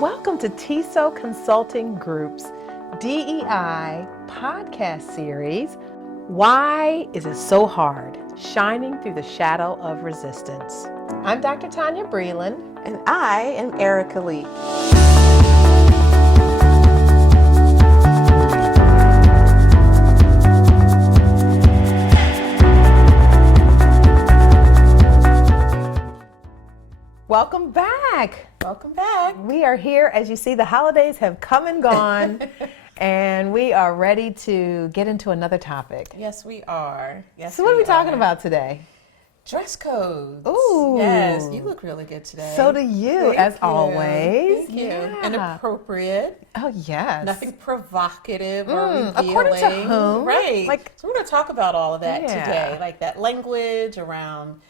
Welcome to TESO Consulting Group's DEI podcast series, Why Is It So Hard? Shining Through the Shadow of Resistance. I'm Dr. Tonya Breland. And I am Erika Lee. Welcome back. Welcome back. We are here. As you see, the holidays have come and gone, and we are ready to get into another topic. Yes, we are. Yes. So what are we talking about today? Dress codes. Ooh. Yes, you look really good today. So do you, as always. Thank you. Yeah. And appropriate. Oh, yes. Nothing provocative or revealing. According to whom? Right. So we're going to talk about all of that Yeah. today, like that language around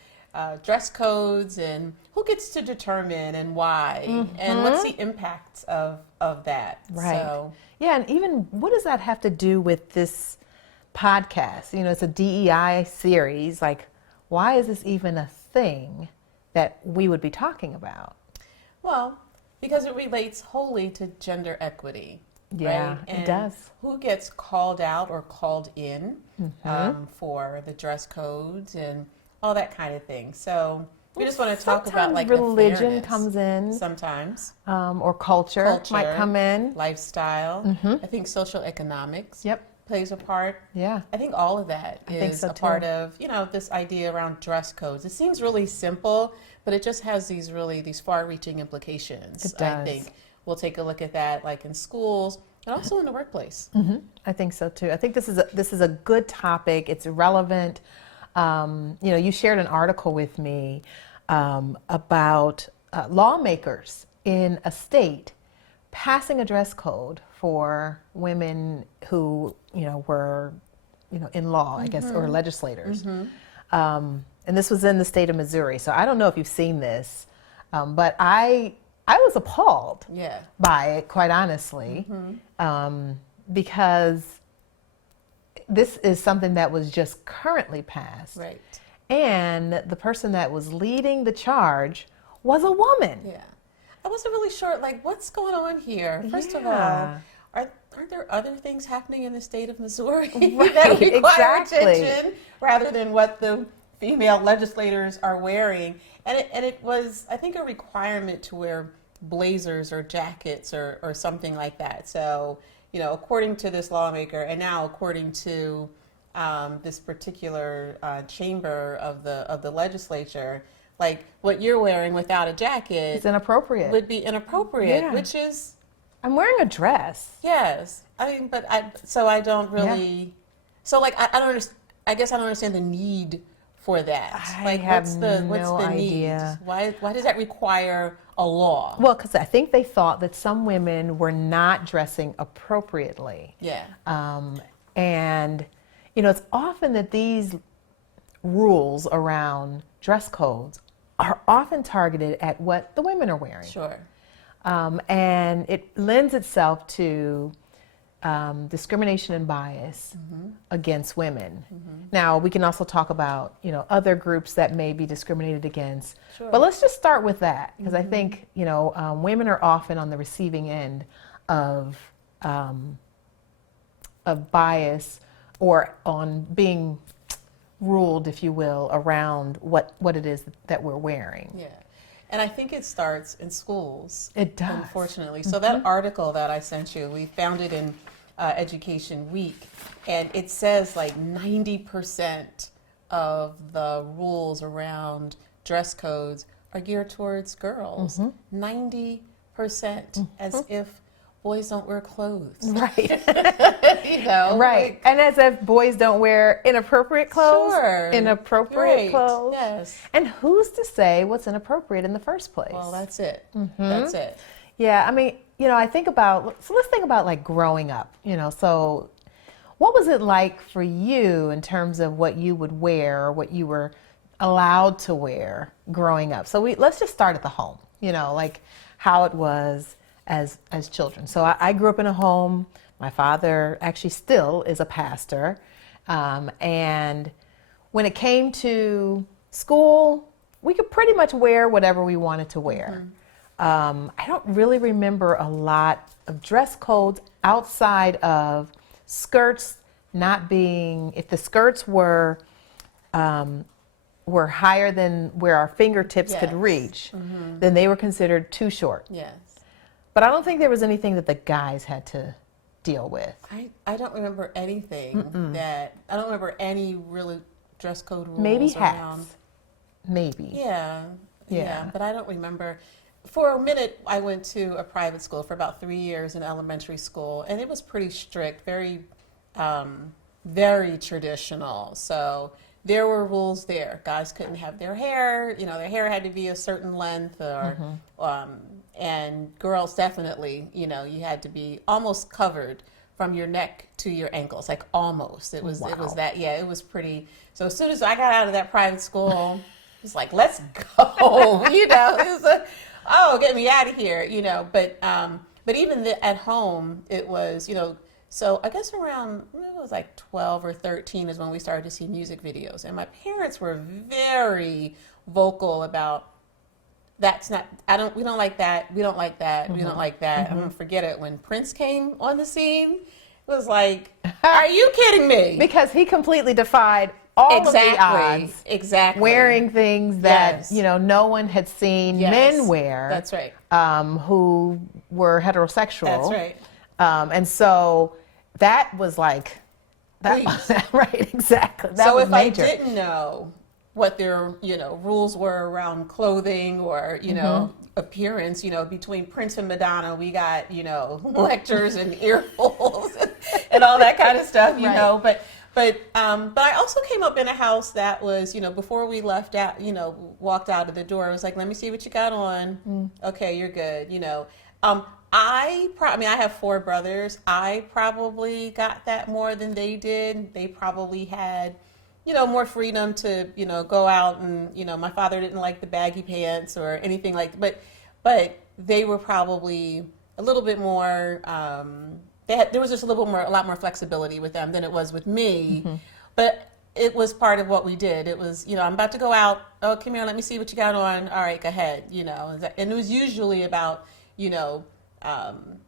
dress codes and who gets to determine and why and what's the impact of that. Right. So, yeah, and even what does that have to do with this podcast? You know, it's a DEI series. Like, why is this even a thing that we would be talking about? well, because it relates wholly to gender equity. Yeah, right? it And does. who gets called out or called in for the dress codes and all that kind of thing. So we just want to talk about like religion the fairness. comes in, Sometimes or culture might come in. lifestyle. I think social economics Yep. plays a part. Yeah. I think all of that think is so a too. part of, this idea around dress codes. It seems really simple, but it just has these far-reaching implications. It does. I think we'll take a look at that like in schools and also in the workplace. I think so too. I think this is a good topic. It's relevant. You shared an article with me about lawmakers in a state passing a dress code for women who were in law, I guess, or legislators. And this was in the state of Missouri. So I don't know if you've seen this, but I was appalled Yeah. by it, quite honestly, because this is something that was just currently passed. Right. And the person that was leading the charge was a woman. Yeah. I wasn't really sure, like, what's going on here? First of all, Yeah. aren't there other things happening in the state of Missouri Right, that require exactly. attention rather than what the female legislators are wearing? And it was, I think, a requirement to wear blazers or jackets or something like that. So, according to this lawmaker, and now according to this particular chamber of the legislature, like what you're wearing without a jacket It's inappropriate. would be inappropriate, Yeah. which is, I'm wearing a dress. yes. I mean, but I don't really, so like, I don't understand, I guess I don't understand the need for that. I Like, have what's no the idea. need? Why does that require a law? Well, because I think they thought that some women were not dressing appropriately. Yeah. And, it's often that these rules around dress codes are often targeted at what the women are wearing. Sure. And it lends itself to discrimination and bias against women. Now, we can also talk about, other groups that may be discriminated against. Sure. But let's just start with that, because I think, women are often on the receiving end of bias or on being ruled, if you will, around what it is that we're wearing. Yeah. And I think it starts in schools. It does. Unfortunately. So that article that I sent you, we found it in Education Week, and it says like 90% of the rules around dress codes are geared towards girls. 90%, as if boys don't wear clothes. Right. Right. Right. And as if boys don't wear inappropriate clothes. Sure. Inappropriate Right. clothes. Yes. And who's to say what's inappropriate in the first place? Well, that's it. That's it. Yeah, I mean, let's think about like growing up, so what was it like for you in terms of what you would wear or what you were allowed to wear growing up? So let's just start at the home, like how it was as children. So I grew up in a home. My father actually still is a pastor. And when it came to school, we could pretty much wear whatever we wanted to wear. I don't really remember a lot of dress codes outside of skirts not being, if the skirts were higher than where our fingertips could reach, then they were considered too short. Yes. But I don't think there was anything that the guys had to deal with. I don't remember anything I don't remember any really dress code rules. Maybe hats. Around. Maybe. Yeah, but I don't remember. For a minute, I went to a private school for about 3 years in elementary school, and it was pretty strict, very, very traditional. So there were rules there. Guys couldn't have their hair, their hair had to be a certain length, or, and girls definitely, you had to be almost covered from your neck to your ankles, like almost. It was that, it was pretty. So as soon as I got out of that private school, it was like, let's go, it was get me out of here, but even at home, it was, so I guess around, it was like 12 or 13 is when we started to see music videos. And my parents were very vocal about, we don't like that, we don't like that, we don't like that. I'm gonna forget it. When Prince came on the scene, it was like, are you kidding me? Because he completely defied all of the odds. Exactly. Wearing things that, no one had seen men wear. That's right. Who were heterosexual. That's right. And so that was like, right, exactly. That was major. I didn't know what their, rules were around clothing or, appearance, between Prince and Madonna, we got, lectures and earfuls and all that kind of stuff, But I also came up in a house that was, before we left out, walked out of the door, it was like, let me see what you got on. Okay, you're good, I have 4 brothers. I probably got that more than they did. They probably had, more freedom to, go out and, my father didn't like the baggy pants or anything but they were probably a little bit more, there was just a lot more flexibility with them than it was with me. But it was part of what we did. It was, I'm about to go out. Oh, come here, let me see what you got on. All right, go ahead, And it was usually about,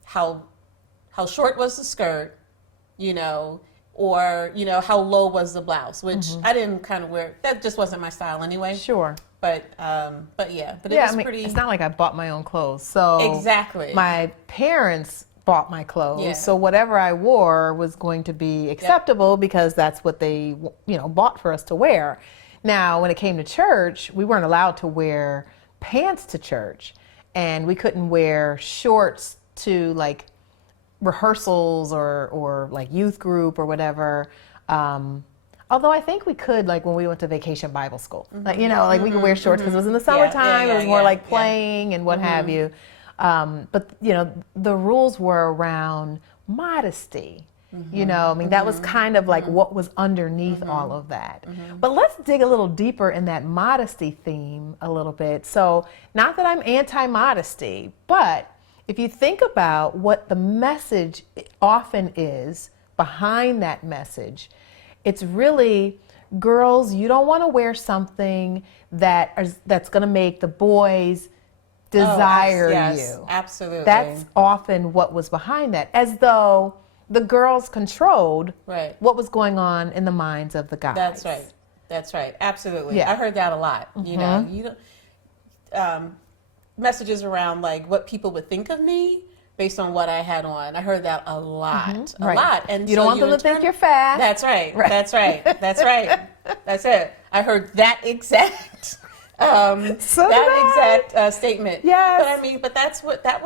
how short was the skirt, or, how low was the blouse, which I didn't kind of wear. That just wasn't my style anyway. Sure. But it was pretty. It's not like I bought my own clothes. So exactly. My parents bought my clothes. Yeah. So whatever I wore was going to be acceptable because that's what they, bought for us to wear. Now, when it came to church, we weren't allowed to wear pants to church, and we couldn't wear shorts to like rehearsals or like youth group or whatever. Although I think we could, like when we went to vacation Bible school, like, we could wear shorts because it was in the summertime. It was more like playing and what have you. But, the rules were around modesty. That was kind of like what was underneath all of that. But let's dig a little deeper in that modesty theme a little bit. So not that I'm anti-modesty, but if you think about what the message often is behind that message, it's really, girls, you don't want to wear something that's going to make the boys desire you. Absolutely. That's often what was behind that, as though the girls controlled what was going on in the minds of the guys. That's right. Absolutely. Yeah. I heard that a lot. You don't, messages around like what people would think of me based on what I had on. I heard that a lot, a lot. And you don't want them to think you're fat. That's right. That's right. That's right. That's it. I heard that exact. Exact statement. Yes. But that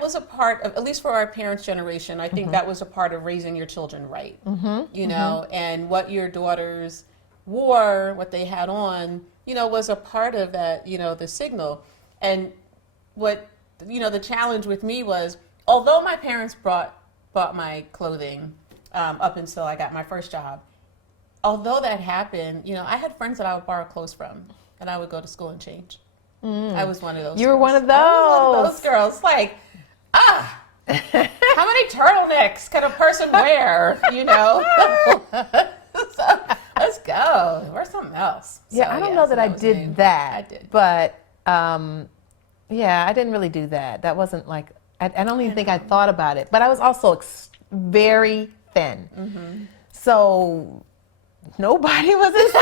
was a part of, at least for our parents' generation, I think that was a part of raising your children right. And what your daughters wore, what they had on, was a part of that, the signal. And what, the challenge with me was, although my parents bought my clothing up until I got my first job, although that happened, I had friends that I would borrow clothes from, and I would go to school and change. I was one of those. You were one of those. I was one of those girls. Like, how many turtlenecks can a person wear? So, let's go. Wear something else. I don't know that I did that. I did. But Yeah, I didn't really do that. That wasn't like, I don't even think I thought about it. But I was also very thin. So nobody was as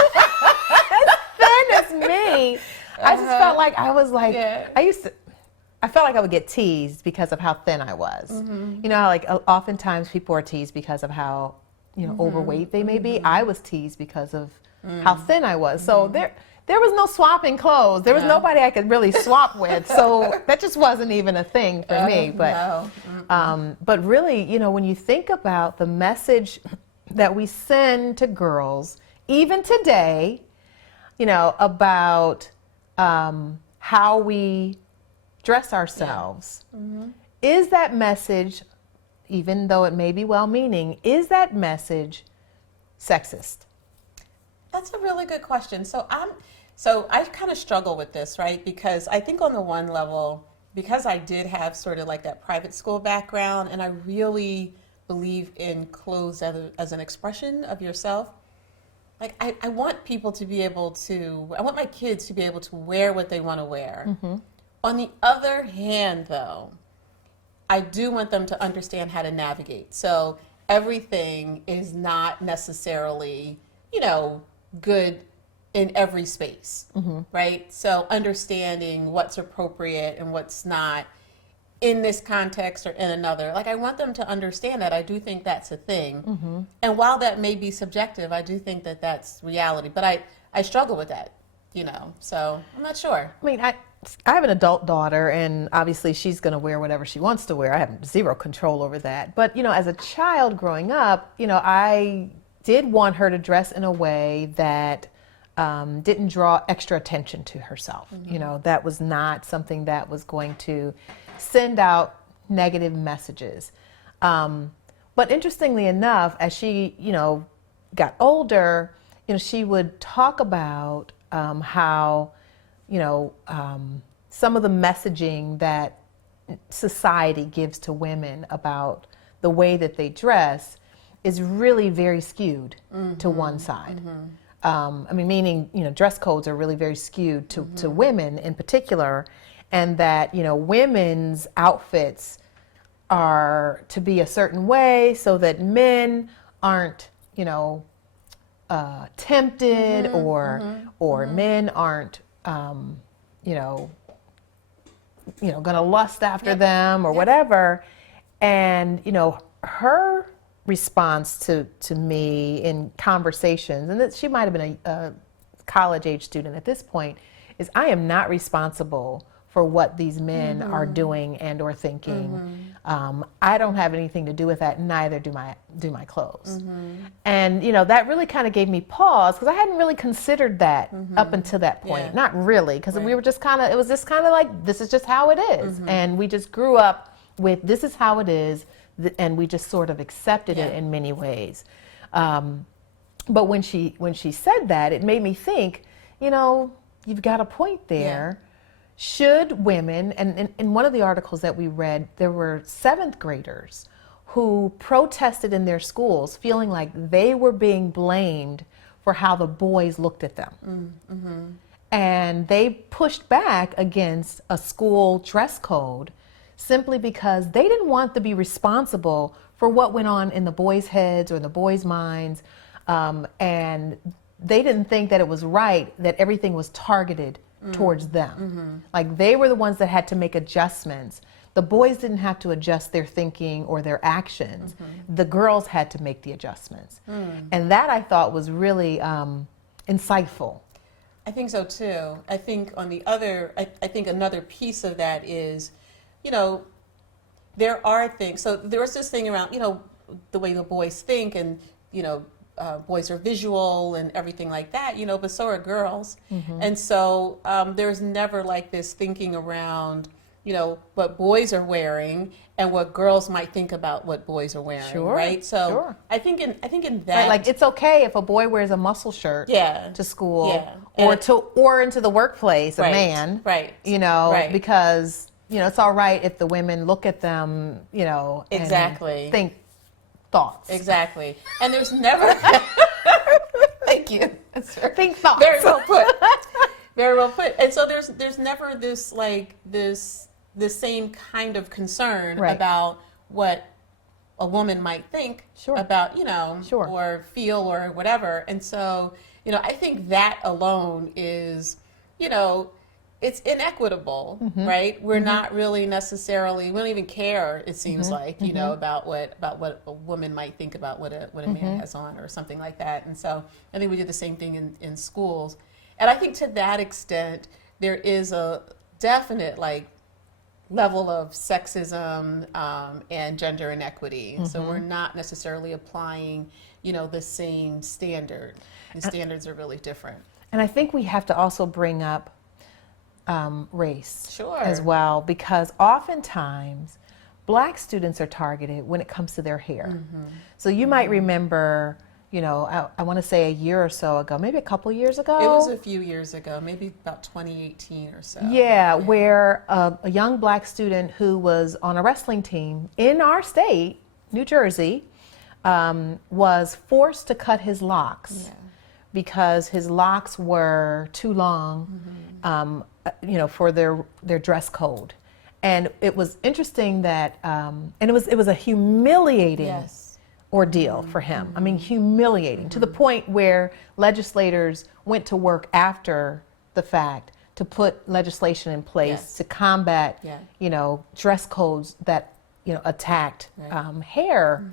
thin as me. I just felt like I was like, I felt like I would get teased because of how thin I was. You know, how, like oftentimes people are teased because of how, you know, overweight they may be. I was teased because of how thin I was. So there was no swapping clothes. There was nobody I could really swap with. So that just wasn't even a thing for me. But but really, you know, when you think about the message that we send to girls, even today, you know, about how we dress ourselves, is that message, even though it may be well-meaning, is that message sexist? That's a really good question. So I kind of struggle with this, right? Because I think on the one level, because I did have sort of like that private school background, and I really believe in clothes as an expression of yourself. Like I want people to be able to, I want my kids to be able to wear what they want to wear. On the other hand, though, I do want them to understand how to navigate. So everything is not necessarily, you know, good in every space, right? So understanding what's appropriate and what's not in this context or in another. Like I want them to understand that. I do think that's a thing. And while that may be subjective, I do think that that's reality. But I struggle with that, you know, so I'm not sure. I mean, I have an adult daughter, and obviously she's going to wear whatever she wants to wear. I have zero control over that. But, you know, as a child growing up, you know, I did want her to dress in a way that didn't draw extra attention to herself. You know, that was not something that was going to send out negative messages. But interestingly enough, as she, you know, got older, you know, she would talk about how, you know, some of the messaging that society gives to women about the way that they dress is really very skewed to one side. I mean, meaning, you know, dress codes are really very skewed to women in particular, and that, you know, women's outfits are to be a certain way so that men aren't, you know, tempted or men aren't, you know, going to lust after them or whatever. And, you know, her response to me in conversations, and that she might have been a college age student at this point, is I am not responsible for what these men are doing and or thinking. I don't have anything to do with that, neither do my clothes. And, you know, that really kind of gave me pause, because I hadn't really considered that up until that point. Not really, because we were just kind of, it was just kind of like, this is just how it is. And we just grew up with, this is how it is, and we just sort of accepted it in many ways. But when she said that, it made me think, you know, you've got a point there. Should women, and in one of the articles that we read, there were 7th graders who protested in their schools, feeling like they were being blamed for how the boys looked at them. And they pushed back against a school dress code simply because they didn't want to be responsible for what went on in the boys' heads or in the boys' minds. And they didn't think that it was right that everything was targeted towards them. Like they were the ones that had to make adjustments. The boys didn't have to adjust their thinking or their actions. The girls had to make the adjustments. And that I thought was really insightful. I think so too. I think on the other, I think another piece of that is, you know, there are things, so there was this thing around, you know, the way the boys think, and, you know, boys are visual and everything like that, you know, but so are girls. And so there's never like this thinking around, you know, what boys are wearing and what girls might think about what boys are wearing, right? So I think in that, right, like it's okay if a boy wears a muscle shirt to school or into the workplace, a man, you know, because, you know, it's all right if the women look at them, you know, and think thoughts. Exactly. And there's never, thank you. Think thoughts. Very well put. Very well put. And so there's never this like this same kind of concern Right. about what a woman might think Sure. about, Sure. or feel or whatever. And so, I think that alone is, it's inequitable, right? We're not really necessarily, we don't even care, it seems like, about what a woman might think about what a man has on or something like that. And so I think we do the same thing in schools. And I think to that extent, there is a definite level of sexism and gender inequity. So we're not necessarily applying, the same standard. The standards are really different. And I think we have to also bring up race Sure. as well, because oftentimes Black students are targeted when it comes to their hair. So you might remember, I want to say a year or so ago, maybe a couple years ago. It was a few years ago, maybe about 2018 or so. Yeah, where a young Black student who was on a wrestling team in our state, New Jersey, was forced to cut his locks because his locks were too long, for their dress code. And it was interesting that, and it was a humiliating ordeal for him. I mean, humiliating to the point where legislators went to work after the fact to put legislation in place to combat, dress codes that, attacked hair.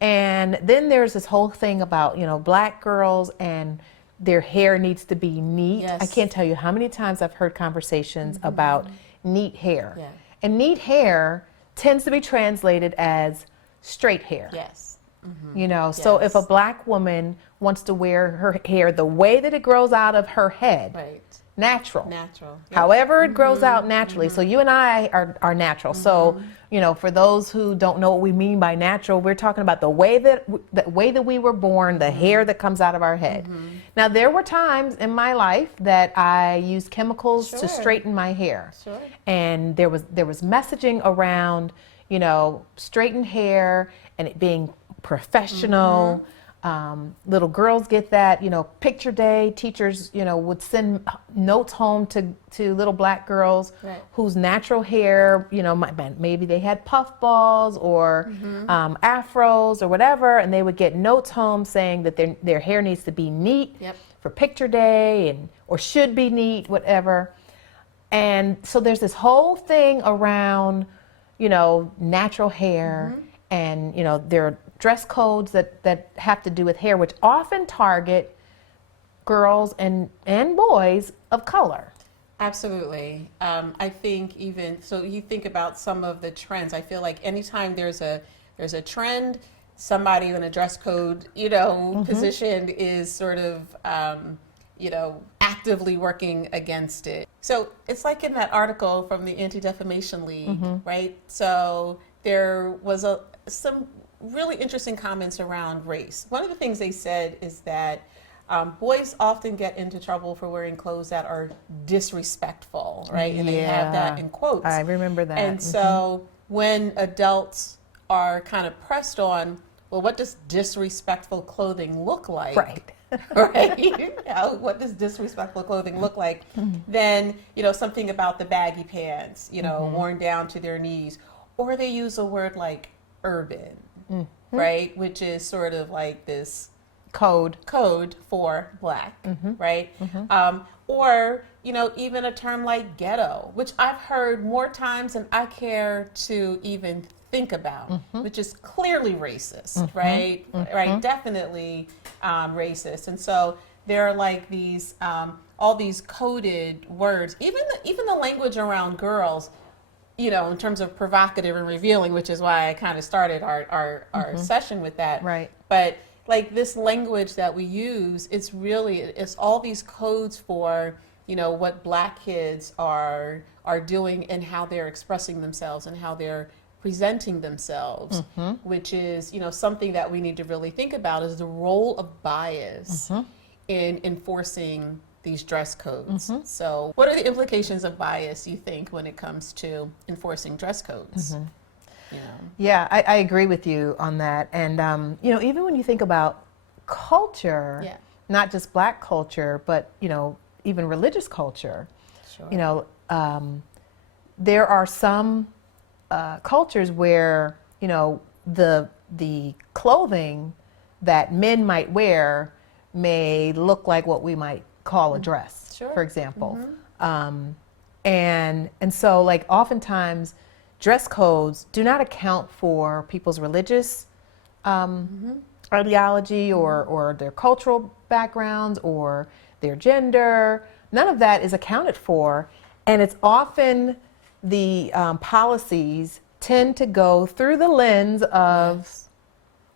And then there's this whole thing about, Black girls and their hair needs to be neat. I can't tell you how many times I've heard conversations about neat hair. And neat hair tends to be translated as straight hair. So if a Black woman wants to wear her hair the way that it grows out of her head, natural. However it grows out naturally. So you and I are natural. So, for those who don't know what we mean by natural, we're talking about the way that we were born, the hair that comes out of our head. Now, there were times in my life that I used chemicals to straighten my hair. And there was messaging around, straighten hair and it being professional. Little girls get that, picture day. Teachers, would send notes home to little Black girls whose natural hair, maybe they had puff balls or afros or whatever, and they would get notes home saying that their hair needs to be neat for picture day or should be neat, whatever. And so there's this whole thing around, natural hair and, there are dress codes that have to do with hair, which often target girls and boys of color. Absolutely. I think even, so you think about some of the trends. I feel like anytime there's a trend, somebody in a dress code, position is sort of, actively working against it. So it's like in that article from the Anti-Defamation League, right? So there was some really interesting comments around race. One of the things they said is that boys often get into trouble for wearing clothes that are disrespectful, right? And they have that in quotes. I remember that. And so when adults are kind of pressed on, well, what does disrespectful clothing look like? Right. What does disrespectful clothing look like? Then, something about the baggy pants, worn down to their knees. Or they use a word like urban, right? Which is sort of like this code for Black, right? Or, even a term like ghetto, which I've heard more times than I care to even think about, which is clearly racist, right? Right, definitely racist. And so there are like these, all these coded words, even the language around girls, in terms of provocative and revealing, which is why I kind of started our session with that. Right. But like this language that we use, it's all these codes for, what Black kids are doing and how they're expressing themselves and how they're presenting themselves, which is, something that we need to really think about is the role of bias in enforcing these dress codes. So what are the implications of bias, you think, when it comes to enforcing dress codes? Yeah, I agree with you on that. And, even when you think about culture, not just Black culture, but, even religious culture, Sure. you know, there are some cultures where, you know, the clothing that men might wear may look like what we might call a dress, Sure. for example. And so, like, oftentimes dress codes do not account for people's religious ideology or their cultural backgrounds or their gender. None of that is accounted for, and it's often the policies tend to go through the lens of Yes.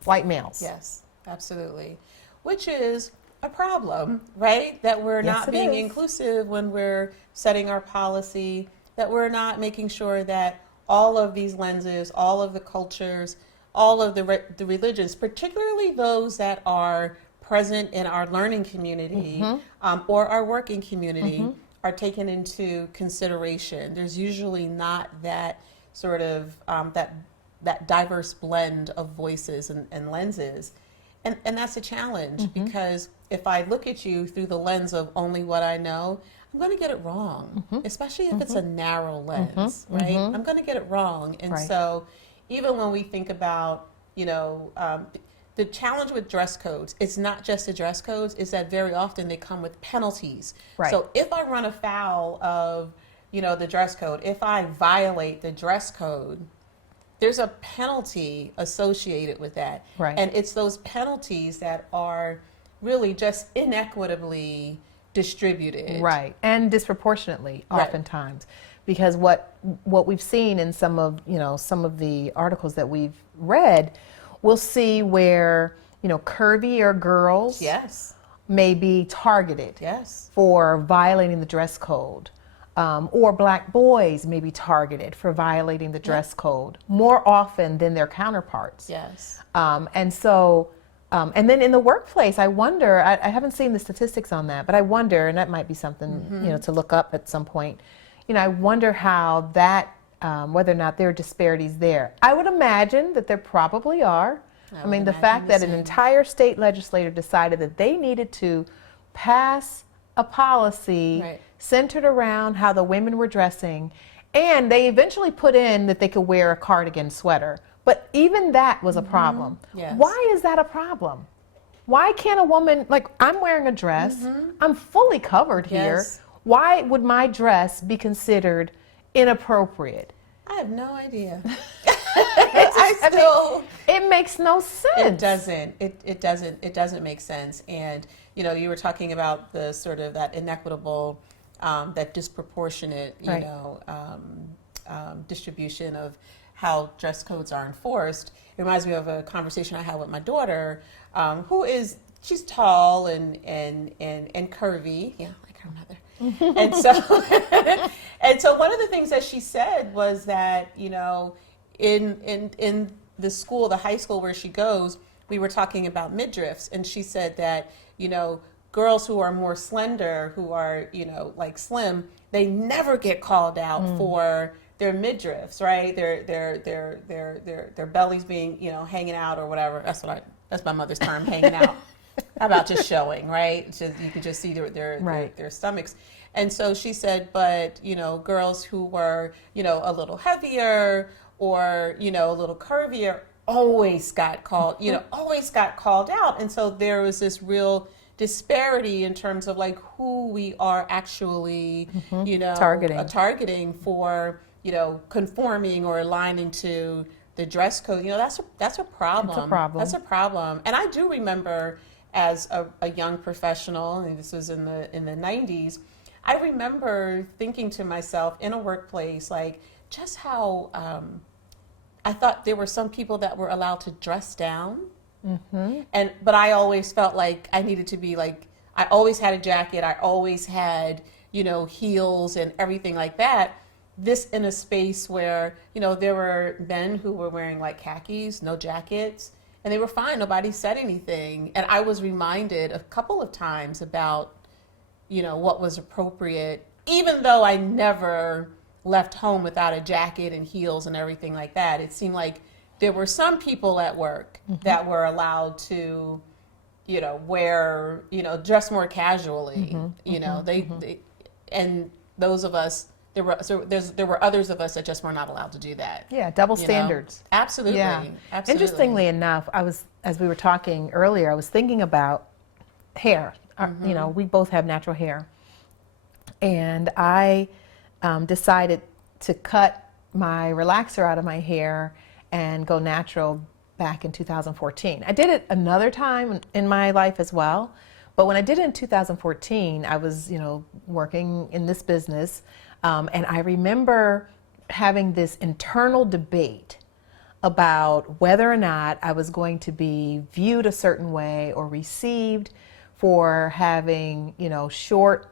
white males. Yes, absolutely. Which is a problem, right? That we're Yes, not it being is. inclusive when we're setting our policy, that we're not making sure that all of these lenses, all of the cultures, all of the religions, particularly those that are present in our learning community or our working community, are taken into consideration. There's usually not that sort of that diverse blend of voices and lenses. And that's a challenge because if I look at you through the lens of only what I know, I'm going to get it wrong, especially if it's a narrow lens, right? I'm going to get it wrong. And Right. so even when we think about, you know, the challenge with dress codes, it's not just the dress codes, it's that very often they come with penalties. Right. So if I run afoul of, you know, the dress code, if I violate the dress code, there's a penalty associated with that. Right. And it's those penalties that are really just inequitably distributed. Right, and disproportionately Right. oftentimes, because what we've seen in some of the articles that we've read, we'll see where, you know, curvier girls Yes. may be targeted Yes. for violating the dress code, or black boys may be targeted for violating the dress code more often than their counterparts. Yes. And so, and then in the workplace, I wonder, I haven't seen the statistics on that, but I wonder, and that might be something, you know, to look up at some point, you know, I wonder how that, whether or not there are disparities there. I would imagine that there probably are. I mean, the fact that an entire state legislature decided that they needed to pass a policy Right. centered around how the women were dressing, and they eventually put in that they could wear a cardigan sweater. But even that was a problem. Yes. Why is that a problem? Why can't a woman, like, I'm wearing a dress, I'm fully covered here. Yes. Why would my dress be considered inappropriate? I have no idea. I mean, it makes no sense. It doesn't. It doesn't make sense. And you know, you were talking about the sort of that inequitable, that disproportionate, you Right. know, distribution of how dress codes are enforced. It reminds me of a conversation I had with my daughter, she's tall and curvy, yeah, like her mother. And so, and so one of the things that she said was that, you know, in the school, the high school where she goes, we were talking about midriffs, and she said that, you know, girls who are more slender, who are, you know, like slim, they never get called out for their midriffs, right? Their bellies being, you know, hanging out or whatever. That's my mother's term, hanging out. How about just showing, right? Just, you could just see their stomachs. And so she said, but, you know, girls who were, you know, a little heavier or, you know, a little curvier always got called out. And so there was this real disparity in terms of like who we are actually, you know, targeting for, you know, conforming or aligning to the dress code. You know, that's a problem. It's a problem. That's a problem. And I do remember as a young professional, and this was in the 90s, I remember thinking to myself in a workplace, like, just how I thought there were some people that were allowed to dress down. But I always felt like I needed to be like, I always had a jacket, I always had, you know, heels and everything like that. This in a space where, you know, there were men who were wearing like khakis, no jackets, and they were fine. Nobody said anything. And I was reminded a couple of times about, you know, what was appropriate, even though I never left home without a jacket and heels and everything like that. It seemed like there were some people at work that were allowed to, wear, dress more casually, they and those of us, there were others of us that just were not allowed to do that. Yeah, double standards. Absolutely. Yeah. Absolutely. Interestingly enough, as we were talking earlier, I was thinking about hair. We both have natural hair. And I decided to cut my relaxer out of my hair and go natural back in 2014. I did it another time in my life as well. But when I did it in 2014, I was, working in this business. And I remember having this internal debate about whether or not I was going to be viewed a certain way or received for having, short,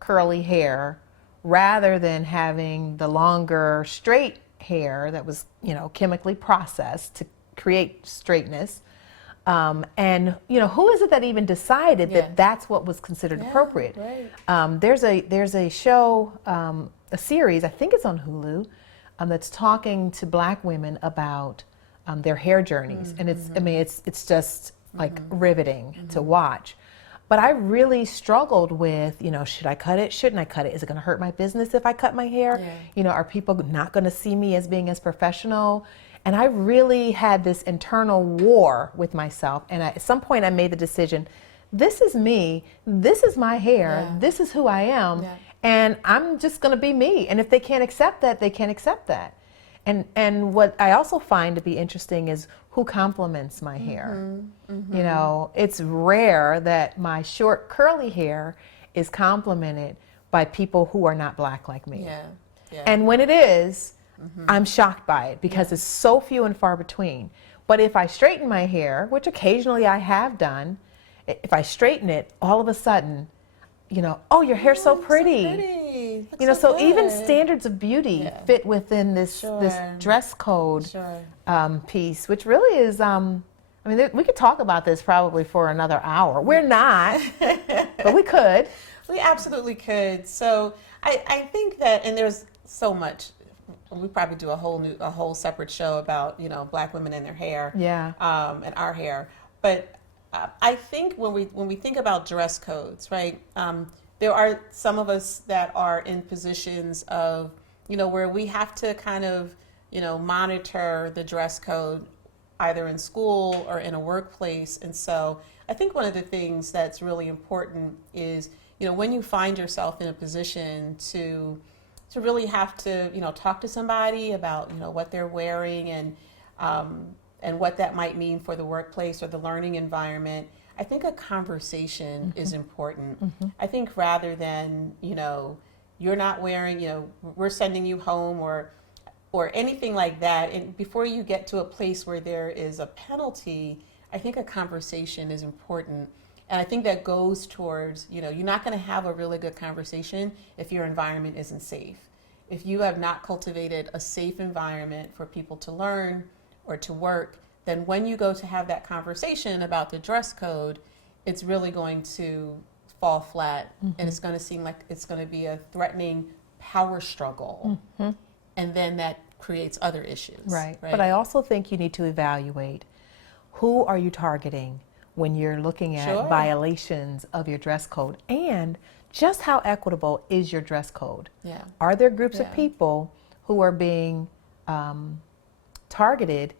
curly hair rather than having the longer, straight hair that was, chemically processed to create straightness. And who is it that even decided that that's what was considered appropriate? Right. There's a show, a series, I think it's on Hulu, that's talking to Black women about their hair journeys, and it's just like riveting to watch. But I really struggled with, should I cut it? Shouldn't I cut it? Is it going to hurt my business if I cut my hair? Yeah. Are people not going to see me as being as professional? And I really had this internal war with myself. And at some point I made the decision, this is me, this is my hair, this is who I am, and I'm just going to be me. And if they can't accept that, they can't accept that. And what I also find to be interesting is who compliments my hair. It's rare that my short curly hair is complimented by people who are not Black like me. And when it is, I'm shocked by it because it's so few and far between. But if I straighten my hair, which occasionally I have done, if I straighten it, all of a sudden, oh, your hair's so pretty. So even standards of beauty fit within this dress code piece, which really is, we could talk about this probably for another hour. We're not, but we could. We absolutely could. So I think that, and there's so much. We probably do a whole separate show about Black women and their hair, and our hair. But I think when we think about dress codes, right? There are some of us that are in positions of where we have to kind of monitor the dress code either in school or in a workplace. And so I think one of the things that's really important is when you find yourself in a position to really have to, talk to somebody about, what they're wearing and what that might mean for the workplace or the learning environment. I think a conversation is important. I think rather than, you're not wearing, we're sending you home or anything like that. And before you get to a place where there is a penalty, I think a conversation is important. And I think that goes towards, you're not going to have a really good conversation if your environment isn't safe. If you have not cultivated a safe environment for people to learn or to work, then when you go to have that conversation about the dress code, it's really going to fall flat, and it's going to seem like it's going to be a threatening power struggle. And then that creates other issues. Right. But I also think you need to evaluate who are you targeting when you're looking at violations of your dress code, and just how equitable is your dress code? Are there groups of people who are being targeted,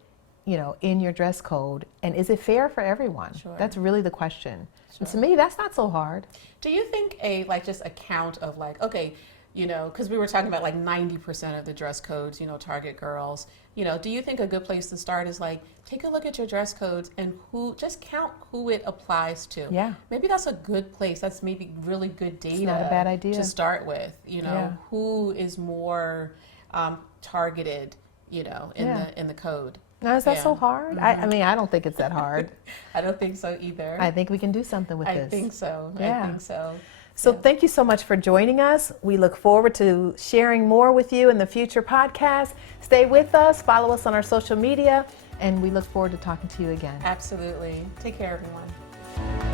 in your dress code, and is it fair for everyone? That's really the question. And to me, that's not so hard. Do you think just a count of okay, because we were talking about 90% of the dress codes, target girls. Do you think a good place to start is take a look at your dress codes and just count who it applies to? Maybe that's a good place. That's maybe really good data. It's not a bad idea to start with. Who is more targeted, in the code. Now, is that so hard? I don't think it's that hard. I don't think so either. I think we can do something with this. I think so. I think so. So thank you so much for joining us. We look forward to sharing more with you in the future podcasts. Stay with us, follow us on our social media, and we look forward to talking to you again. Absolutely. Take care, everyone.